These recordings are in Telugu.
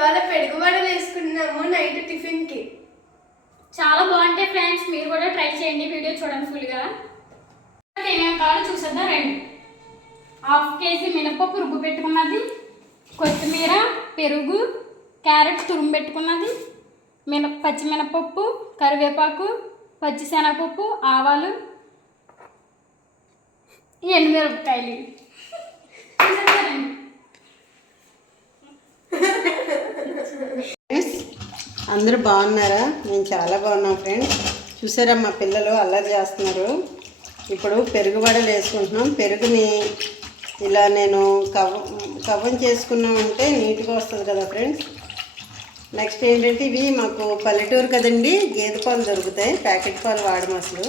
ఇవాళ పెరుగుబడ వేసుకున్నాము నైట్ టిఫిన్కి. చాలా బాగుంటాయి ఫ్రెండ్స్ మీరు కూడా ట్రై చేయండి వీడియో చూడండి ఫుల్గా. ఏమేమి కావాలో చూసేద్దాం రండి. హాఫ్ కేజీ మినపప్పు రుబ్బు పెట్టుకున్నది కొత్తిమీర పెరుగు క్యారెట్ తురుము పెట్టుకున్నది మిన పచ్చిమినపప్పు కరివేపాకు పచ్చిశనగపప్పు ఆవాలు ఎండుమిరపకాయలు చూసేద్దాం రండి. ఫ్రెండ్స్ అందరూ బాగున్నారా? మేము చాలా బాగున్నాం ఫ్రెండ్స్ చూసారా మా పిల్లలు అల్లరి చేస్తున్నారు. ఇప్పుడు పెరుగు వడలు వేసుకుంటున్నాం. పెరుగుని ఇలా నేను కవ కవ్వం చేసుకున్నామంటే నీట్గా వస్తుంది కదా ఫ్రెండ్స్ నెక్స్ట్ ఏంటంటే ఇవి మాకు పల్లెటూరు కదండి గేదె పాలు దొరుకుతాయి. ప్యాకెట్ పాలు వాడము అసలు.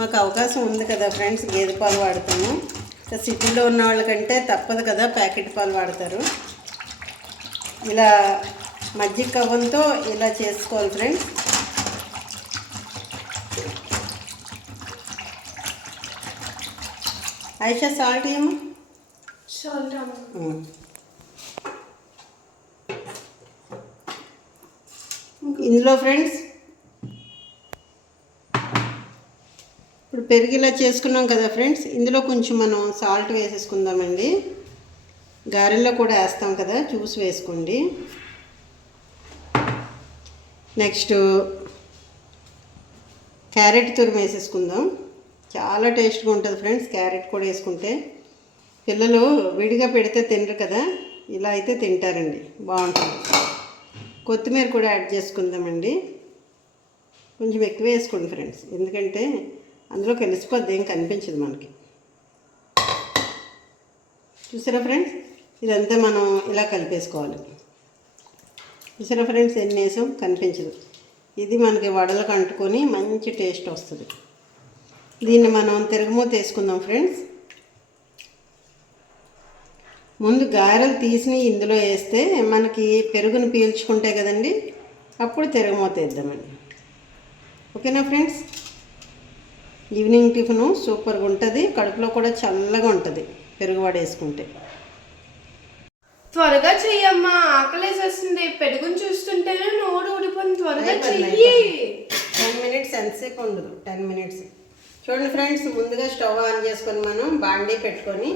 మాకు అవకాశం ఉంది కదా ఫ్రెండ్స్ గేదె పాలు వాడతాము. సిటీలో ఉన్న వాళ్ళకంటే తప్పదు కదా ప్యాకెట్ పాలు వాడతారు. ఇలా మజ్జిగ కవ్వంతో ఇలా చేసుకోవాలి ఫ్రెండ్స్. ఐషా సాల్ట్ ఏమో? సాల్ట్ ఇందులో ఫ్రెండ్స్ పెరిగిలా చేసుకున్నాం కదా ఫ్రెండ్స్. ఇందులో కొంచెం మనం సాల్ట్ వేసేసుకుందామండి. గారెల్లో కూడా వేస్తాం కదా జ్యూస్ వేసుకోండి. నెక్స్ట్ క్యారెట్ తురుము వేసేసుకుందాం. చాలా టేస్ట్గా ఉంటుంది ఫ్రెండ్స్ క్యారెట్ కూడా వేసుకుంటే. పిల్లలు విడిగా పెడితే తినరు కదా ఇలా అయితే తింటారండి. బాగుంటుంది. కొత్తిమీర కూడా యాడ్ చేసుకుందామండి. కొంచెం ఎక్కువ వేసుకోండి ఫ్రెండ్స్. ఎందుకంటే అందులో కలిసిపోద్ది ఏం కనిపించదు మనకి. చూసారా ఫ్రెండ్స్? ఇదంతా మనం ఇలా కలిపేసుకోవాలి. చూసారా ఫ్రెండ్స్? ఎన్ని వేసాం? కనిపించదు. ఇది మనకి వడలకు అంటుకొని మంచి టేస్ట్ వస్తుంది. దీన్ని మనం తిరగమూత వేసుకుందాం ఫ్రెండ్స్. ముందు గారెలు తీసి ఇందులో వేస్తే మనకి పెరుగును పీల్చుకుంటాయి కదండి? అప్పుడు తిరగమూత వేద్దామండి. ఓకేనా ఫ్రెండ్స్? ఈవినింగ్ టిఫిన్ సూపర్గా ఉంటుంది. కడుపులో కూడా చల్లగా ఉంటుంది. పెరుగు వేసుకుంటే త్వరగా చెయ్యమ్మా ఆకలేసేస్తుంది. పెరుగుని చూస్తుంటేనే నోరు ఊడిపోయింది త్వరగా చెయ్యి. టెన్ మినిట్స్ ఎంతసేపు ఉండదు. Ten minutes. చూడండి ఫ్రెండ్స్ ముందుగా స్టవ్ ఆన్ చేసుకొని మనం బాండీ పెట్టుకొని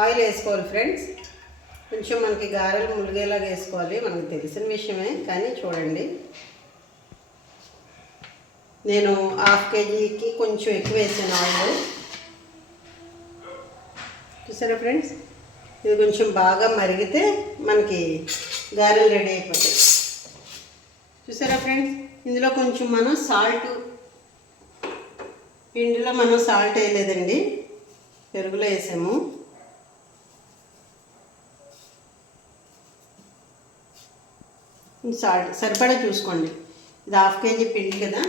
ఆయిల్ వేసుకోవాలి ఫ్రెండ్స్. కొంచెం మనకి గారెలు ములిగేలాగా వేసుకోవాలి. మనకు తెలిసిన విషయమే. కానీ చూడండి. నేను హాఫ్ కేజీకి కొంచెం ఎక్కువ వేసాను ఆయిల్. చూసారా ఫ్రెండ్స్? ఇది కొంచెం బాగా మరిగితే మనకి గారెలు రెడీ అయిపోతాయి. చూసారా ఫ్రెండ్స్? ఇందులో కొంచెం మనం సాల్ట్ పిండిలో మనం సాల్ట్ వేయలేదండి. పెరుగులో వేసాము. సాల్ట్ సరిపడా చూసుకోండి. ఇది హాఫ్ కేజీ పిండి కదా.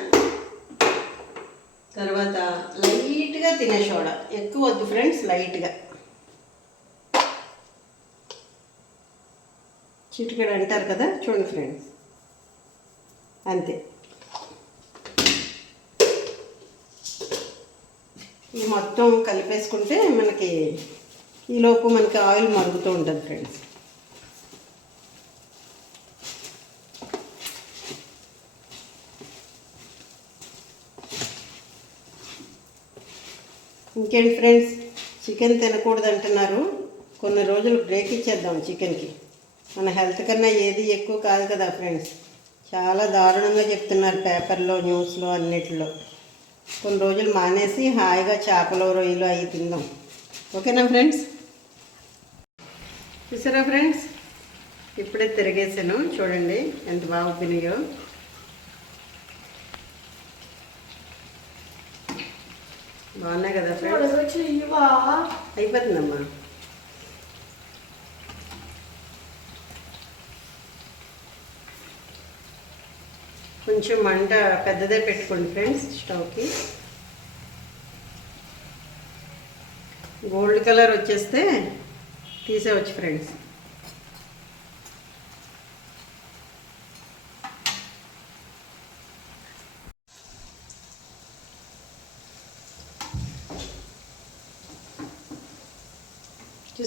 తర్వాత లైట్గా తినే సోడా. ఎక్కువ వద్దు ఫ్రెండ్స్ లైట్గా. చిటికెడు అంటారు కదా చూడండి ఫ్రెండ్స్. అంతే. ఇది మొత్తం కలిపేసుకుంటే మనకి ఈలోపు మనకి ఆయిల్ మరుగుతూ ఉంటుంది ఫ్రెండ్స్. ఇంకేంటి ఫ్రెండ్స్? చికెన్ తినకూడదు అంటున్నారు కొన్ని రోజులు బ్రేక్ ఇచ్చేద్దాం చికెన్కి. మన హెల్త్ కన్నా ఏది ఎక్కువ కాదు కదా ఫ్రెండ్స్. చాలా దారుణంగా చెప్తున్నారు పేపర్లో న్యూస్లో అన్నిటిలో. కొన్ని రోజులు మానేసి హాయిగా చేపలు రొయ్యలు అవి తిందాం. ఓకేనా ఫ్రెండ్స్? చూసారా ఫ్రెండ్స్? ఇప్పుడే తిరిగేసాను చూడండి ఎంత బాగా ఉబ్బినాయో. బాగున్నాయి కదా అయిపోతుందమ్మా. కొంచెం మంట పెద్దదే పెట్టుకోండి ఫ్రెండ్స్ స్టవ్కి. గోల్డ్ కలర్ వచ్చేస్తే తీసేవచ్చు ఫ్రెండ్స్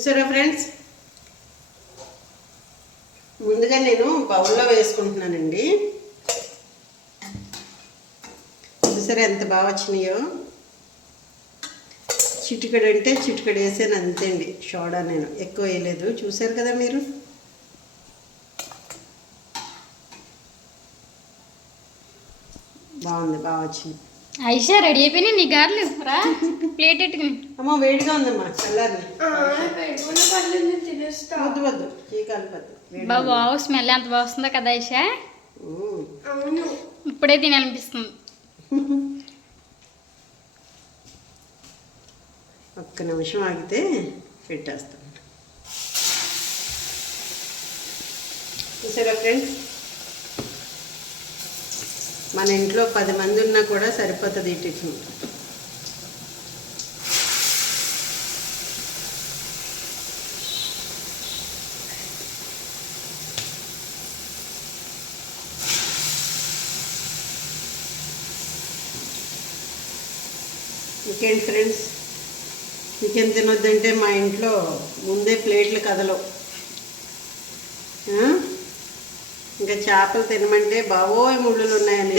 చూసారా ఫ్రెండ్స్? ముందుగా నేను బౌల్లో వేసుకుంటున్నానండి. చూసారా ఎంత బాగా వచ్చినాయో? చిటికడు అంటే చిటికడు వేసాను అంతే అండి సోడా నేను ఎక్కువ వేయలేదు. చూసారు కదా మీరు? బాగుంది బాగా వచ్చింది. ఐషా రెడీ అయిపోయినాయి నీ గార్లు? రా ప్లేట్ ఎట్టుకుని. అమ్మ వేడిగా ఉందమ్మా చల్లారి వద్దు వద్దు బాబు బావు స్మెల్ ఎంత బాగుందో కదా ఐషా? ఇప్పుడే తినాలనిపిస్తుంది. ఒక్క నిమిషం ఆగితే పెట్టేస్తాం చూసారా ఫ్రెండ్స్? మన ఇంట్లో పది మంది ఉన్నా కూడా సరిపోతుంది ఈ టిఫిన్. ఇంకేంటి ఫ్రెండ్స్? చికెన్ తినొద్దంటే మా ఇంట్లో ముందే ప్లేట్లు కదలవు. ఇంకా చేపలు తినమంటే బావోయ్ ముళ్ళులు ఉన్నాయని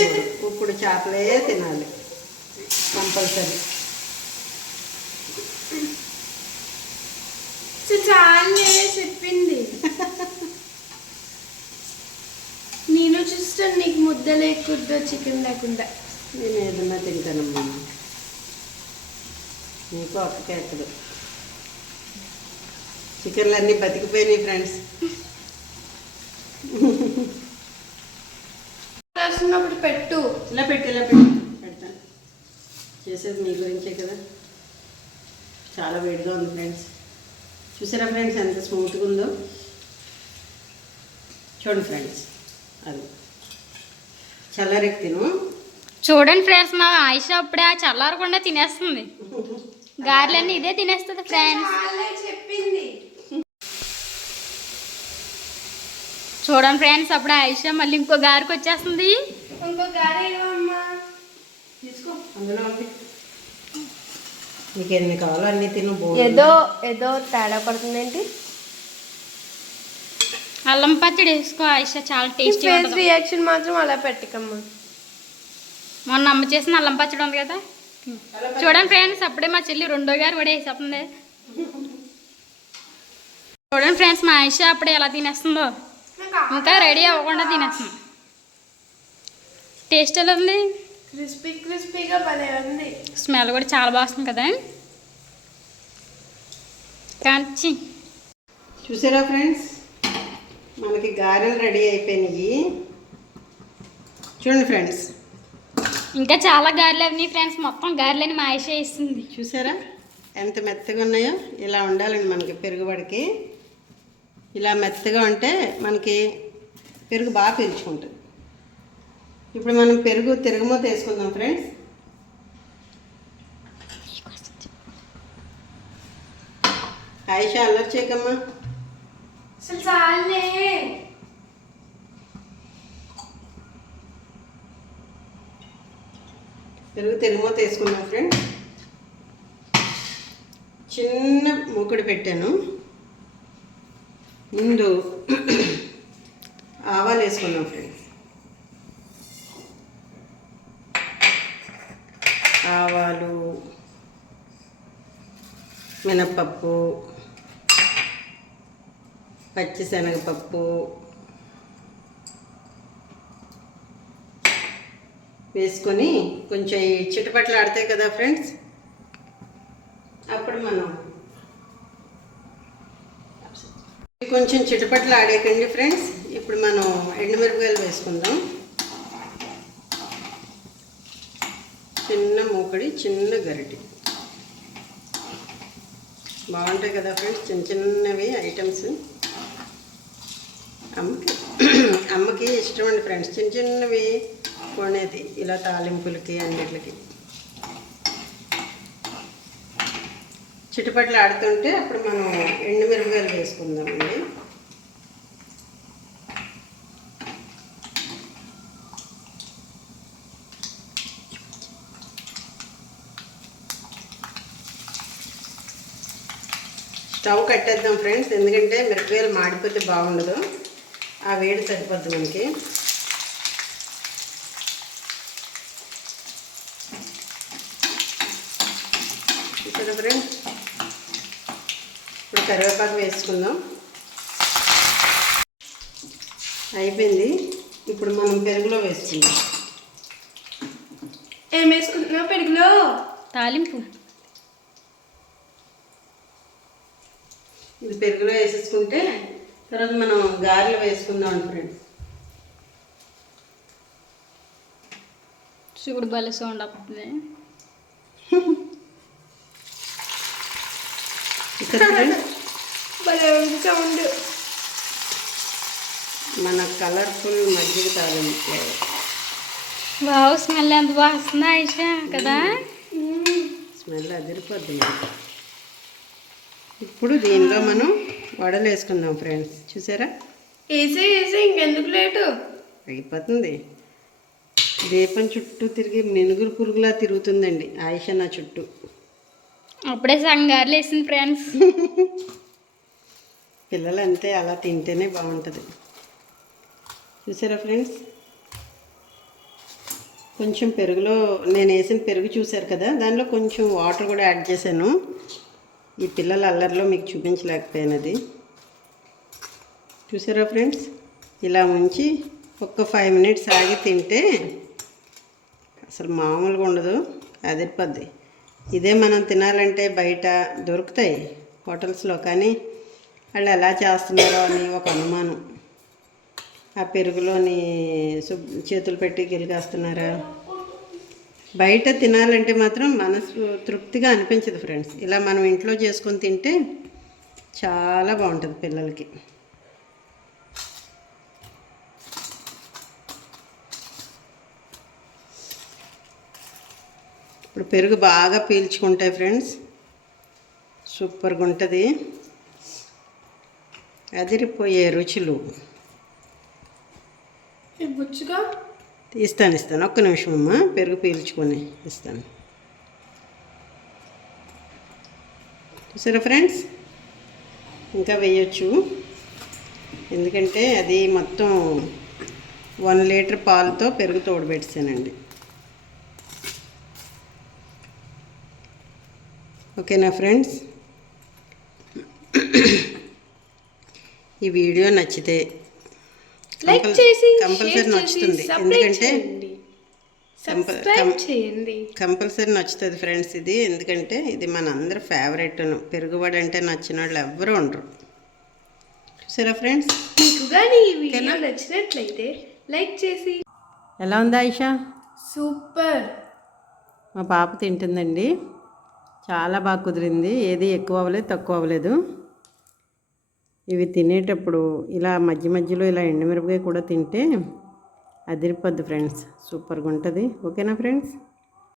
ఇప్పుడు చేపలే తినాలి. కంపల్సరీ. చెప్పింది. నేను చూస్తాను నీకు ముద్ద లేకుండా చికెన్ లేకుండా. నేను ఏదన్నా తింటానమ్మా. నీకు అక్కకే ఎక్కదు చికెన్లు అన్నీ బతికిపోయినాయి ఫ్రెండ్స్ రాస్తున్నప్పుడు పెట్టు. ఇలా పెట్టి ఇలా పెట్టి. పెడతాను చేసేది మీ గురించే కదా. చాలా వేడిగా ఉంది ఫ్రెండ్స్. చూసారా ఫ్రెండ్స్ ఎంత స్మూత్గా ఉందో? చూడండి ఫ్రెండ్స్ అది. చల్లారెక్కి తిను చూడండి ఫ్రెండ్స్ మా ఆయిషా అప్పుడే ఆ చల్లారకుండా తినేస్తుంది. గారెలన్నీ ఇదే తినేస్తుంది ఫ్రెండ్స్. చెప్పింది. చూడండి ఫ్రెండ్స్ అప్పుడు ఆయిషా మళ్ళీ ఇంకో గారికి వచ్చేస్తుంది. ఇంకో గారి ఇవ్వమ్మా. తీసుకో అందులో ఉంది. నీకు ఎన్ని కావాలో అన్ని తిను బో ఏదో ఏదో తేడా పడుతుందేంటి అల్లం పచ్చడి వేసుకో ఆయిషా చాలా టేస్టీ ఫేస్ రియాక్షన్ మాత్రం అలా పెట్టకమ్మా. మొన్న అమ్మ చేసిన అల్లం పచ్చడి ఉంది కదా? చూడండి ఫ్రెండ్స్ అప్పుడే మా చెల్లి రెండో గారు కూడా వేసేస్తుంది. చూడండి ఫ్రెండ్స్ మా ఆయిషా అప్పుడే ఎలా తినేస్తుందో. ఇంకా రెడీ అవ్వకుండా తినేస్తుంది. టేస్ట్ ఎలా ఉంది? క్రిస్పీ క్రిస్పీగా భలే ఉంది స్మెల్ కూడా చాలా బాగుంది కదా. కాంచి చూసారా ఫ్రెండ్స్? మనకి గారెలు రెడీ అయిపోయినాయి. చూడండి ఫ్రెండ్స్. ఇంకా చాలా గారెలు అవి ఫ్రెండ్స్. మొత్తం గారెలని మా ఆయిషా ఇస్తుంది. చూసారా? ఎంత మెత్తగా ఉన్నాయో? ఇలా ఉండాలండి మనకి పెరుగుబడికి. ఇలా మెత్తగా ఉంటే మనకి పెరుగు బాగా పీల్చుకుంటుంది. ఇప్పుడు మనం పెరుగు తిరగమూత వేసుకుందాం ఫ్రెండ్స్ ఆయిషా అల్లరి చేయకమ్మా. అసలు చాలే. పెరుగు తిరగమూత వేసుకుందాం ఫ్రెండ్స్ చిన్న మూకుడు పెట్టాను. ముందు ఆవాలు వేసుకుందాం ఫ్రెండ్స్ ఆవాలు మినప్పప్పు పచ్చిశనగపప్పు వేసుకొని కొంచెం ఈ చిటపట్లు ఆడతాయి కదా ఫ్రెండ్స్? అప్పుడు మనం కొంచెం చిటపట్లు ఆడేకండి ఫ్రెండ్స్. ఇప్పుడు మనం ఎండుమిరపకాయలు వేసుకుందాం. చిన్న మూకడి చిన్న గరిటి. బాగుంటాయి కదా ఫ్రెండ్స్ చిన్న చిన్నవి ఐటమ్స్ అమ్మకి అమ్మకి ఇష్టం అండి ఫ్రెండ్స్ చిన్న చిన్నవి కొనేది ఇలా తాలింపులకి అన్నిటికి. చిట్టుపట్లు ఆడుతుంటే అప్పుడు మనం ఎండుమిరపకాయలు వేసుకుందామండి. స్టవ్ కట్టేద్దాం ఫ్రెండ్స్ ఎందుకంటే మిరపకాయలు మాడిపోతే బాగుండదు. ఆ వేడి సరిపోద్ది మనకి. ఇక్కడ ఫ్రెండ్స్? ఇప్పుడు కరివేపాకు వేసుకుందాం. అయిపోయింది. ఇప్పుడు మనం పెరుగులో వేసుకుందాం. ఏం వేసుకుంటున్నావు పెరుగులో? తాలింపు. ఇది పెరుగులో వేసేసుకుంటే తర్వాత మనం గారెలు వేసుకుందాం ఫ్రెండ్స్. చూడు భలే సౌండ్ భలే ఉంది సౌండ్. మన కలర్ఫుల్ మజ్జిగ తాలింపు. వావ్ స్మెల్ ఎంత బాగా వస్తుంది కదా? స్మెల్ అదిరిపోద్ది. ఇప్పుడు దీనిలో మనం వడలు వేసుకుందాం ఫ్రెండ్స్. చూసారా? వేసే వేసే ఇంకెందుకు లేటు? అయిపోతుంది. దీపం చుట్టూ తిరిగి మెనుగురు పురుగులా తిరుగుతుందండి ఆయిష నా చుట్టూ. అప్పుడే సంగారులు వేసింది ఫ్రెండ్స్. పిల్లలు అంతే అలా తింటేనే బాగుంటుంది. చూసారా ఫ్రెండ్స్? కొంచెం పెరుగులో నేను వేసిన పెరుగు చూశారు కదా దానిలో కొంచెం వాటర్ కూడా యాడ్ చేశాను. ఈ పిల్లల అల్లరిలో మీకు చూపించలేకపోయినది. చూసారా ఫ్రెండ్స్? ఇలా ఉంచి ఒక్క ఫైవ్ మినిట్స్ ఆగి తింటే అసలు మామూలుగా ఉండదు అదిరిపోద్ది. ఇదే మనం తినాలంటే బయట దొరుకుతాయి హోటల్స్లో కానీ వాళ్ళు ఎలా చేస్తున్నారో అని ఒక అనుమానం. ఆ పెరుగులోని చేతులు పెట్టి గిలిగేస్తున్నారా బయట తినాలంటే మాత్రం మనసు తృప్తిగా అనిపించదు ఫ్రెండ్స్. ఇలా మనం ఇంట్లో చేసుకొని తింటే చాలా బాగుంటుంది పిల్లలకి. ఇప్పుడు పెరుగు బాగా పీల్చుకుంటాయి ఫ్రెండ్స్. సూపర్గా ఉంటుంది. అదిరిపోయే రుచులు. బుచ్చుగా? ఇస్తాను ఇస్తాను. ఒక్క నిమిషం అమ్మా. పెరుగు పీల్చుకొని ఇస్తాను. చూసారా ఫ్రెండ్స్? ఇంకా వేయొచ్చు. ఎందుకంటే అది మొత్తం వన్ లీటర్ పాలతో పెరుగు తోడుపెట్టానండి ఓకేనా ఫ్రెండ్స్? ఈ వీడియో నచ్చితే లైక్ చేసి కంపల్సరీ నచ్చుతుంది. ఎందుకంటే చేయండి. కంపల్సరీ నచ్చుతుంది ఫ్రెండ్స్ ఇది. ఎందుకంటే ఇది మన అందరి ఫేవరెట్ పెరుగుబడి అంటే నచ్చిన వాళ్ళు ఎవ్వరూ ఉండరు. చూసారా ఫ్రెండ్స్ మీకు కానీ ఈ వీడియో నచ్చినట్లయితే లైక్ చేసి. ఎలా ఉందా ఆయిషా? సూపర్. మా పాప తింటుందండి. చాలా బాగా కుదిరింది. ఏది ఎక్కువ అవ్వలేదు తక్కువ అవ్వలేదు. ఇవి తినేటప్పుడు ఇలా మధ్య మధ్యలో ఇలా ఎండుమిరపకాయ కూడా తింటే అదిరిపోద్ది ఫ్రెండ్స్. సూపర్గా ఉంటుంది ఓకేనా ఫ్రెండ్స్?